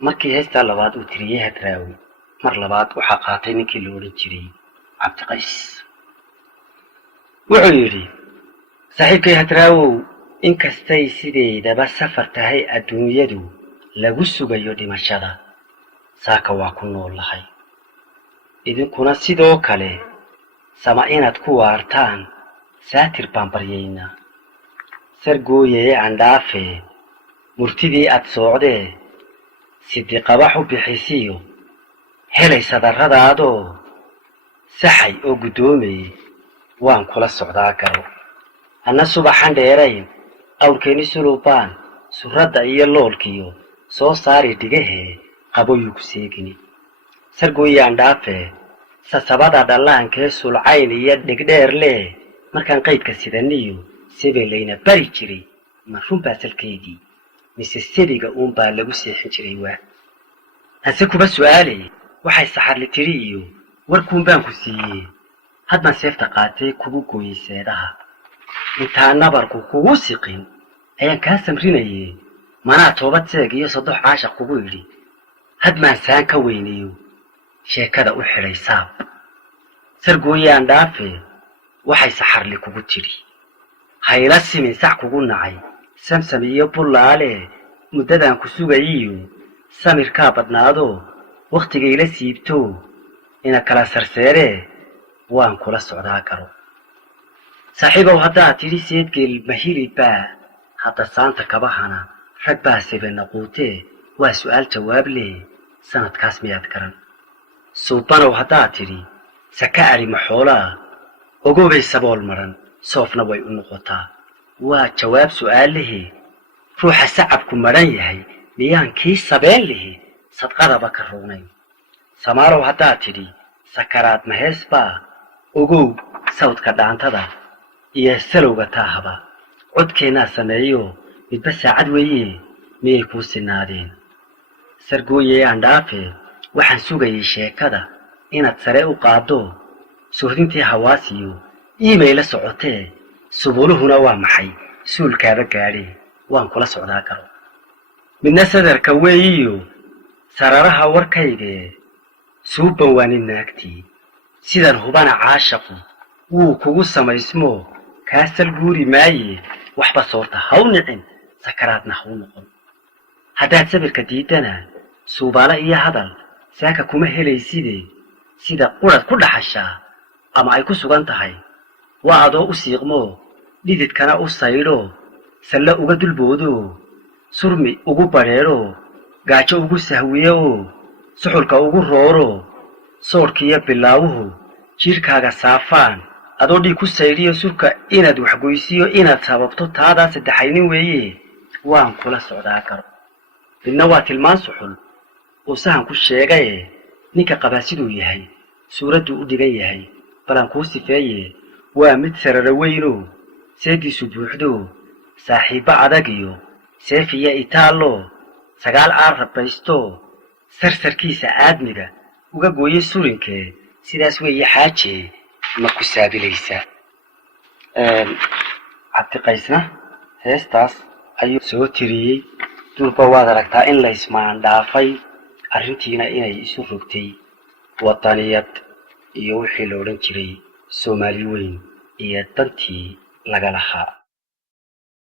markii heesta labaad uu tiriyay Hadraawi mar labaad waxa qaatay ninkii la oran jiray Cabdiqays wuxuu yiri saaxiibkay Hadraawi in kastay sideedaba safar tahay adduunyadu lagu sugayo dhimashada saaka waa ku noolahay idinkuna sidoo kale sama inaad ku waartaan saatir baan baryayna sargooyay andhaafe murtidii aad socdee sidii qabax u bixisiyo helay sadarradaadoo saxay oo gudoomay waan kula socdaa garo anna subaxan dheerayn awrkeeni sulubaan surrada iyo loolkiyo soo saari dhigahe qaboyu ku seegini sargooyaan dhaafe sasabada dhallaankee sulcayn iyo dhigdheer leh markaan qaydka sidaniyo sebelayna bari jiray ma runbaa salkeedii mise sebiga uunbaa lagu seexin jiray waa hase kuba su'aalay waxay saxarli tiri iyo warkuun baan ku siiyey hadman seefta qaatay kugu gooyey seedaha intaa nabarku kugu siqin ayaan kaa samrinayay manaa toobad seeg iyo saddex caashaq kugu yidhi hadmaan saan ka weynayo sheekada u xidhay saab sargooyaan dhaafe waxay saxarli kugu tiri hayla simin sax kugu nacay samsam iyo bullaale muddadan ku sugayiyo samirkaa badnaado wakhtigayla siibto ina kala sarseeree waan kula socdaa garo saaxiibow haddaad tidhi seedgeel mahilibaa hadda saanta kabahana rag baa sebena quutee waa su'aal jawaab leh sanadkaas miyaad garan suubanow haddaad tidhi saka ari maxoolaa ogobay sabool maran soofna way u noqotaa waa jawaab su'aal lehe ruuxa sacabku maran yahay miyaan kii sabeen lehe sadqadaba ka roonayn samaarow haddaad tidhi sakaraad mahees baa ogow sawdka dhaantada iyo salowga taahaba codkeennaa sameeyo midba saacad weeye miyay kuu sinaadeen sargooyey aan dhaafe waxaan sugayay sheekada inaad sare u qaaddo suhdintii hawaasiyo iimayla socotee subuluhuna waa maxay suulkaaba gaadhee waan kula socdaa garo midna sadarka weeyiyo sararaha warkaygee suuban waa nin naagtii sidan hubana caashaqu wuu kugu samaysmoo kaasal guuri maaye waxba soorta haw nicin sakaraadna haw noqon haddaad sabirka diidana suubaala iyo hadal saaka kuma helayside sida qurad ku dhaxashaa ama ay ku sugan tahay waa adoo u siiqmoo dhididkana u saydho salle uga dulboodo surmi ugu badheedho gaajo ugu sahwiyo suxulka ugu rooro soorkiiyo bilaawuhu jirkaaga saafaan adoo dhiig ku saydhiyo surka inaad waxgoysiyo inaad sababto taadaa saddexaynin weeye waan kula socdaa garo midna waa tilmaan suxul oo sahan ku sheegaye ninka qabaa siduu yahay suuradduu u dhigan yahay balan kuu sifeeye waa mid sarara weynoo seediisu buuxdo saaxiibba adag iyo seef iyo itaallo sagaal aar rabbaysto sarsarkiisa aadmiga uga gooye surinkee sidaas weeye xaajee ma ku saabilaysa Cabdiqaysna heestaas ayuu soo tiriyey dulba waad aragtaa in la ismaan dhaafay arrintiina inay isu rogtay wadaniyad iyo wixii la odhan jiray Soomaali weyn iyo dantii laga lahaa